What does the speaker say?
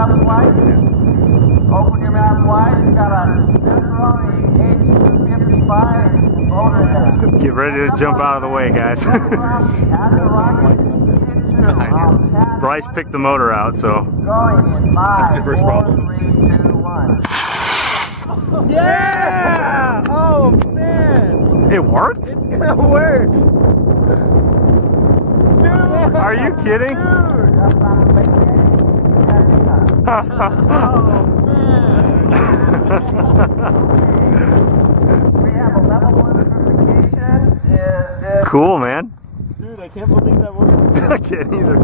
up flight. Open your mouth wide. It's got a H-255 motor there. Get ready to jump out of the way, guys. Bryce picked the motor out, so. Going in 5, That's your first 4, problem. 3, 2, 1. Yeah! Oh man! It worked? It's gonna work! Dude! Are you kidding? Oh man! We have a level 1 certification. Cool, man. Dude, I can't believe that worked. I can't either.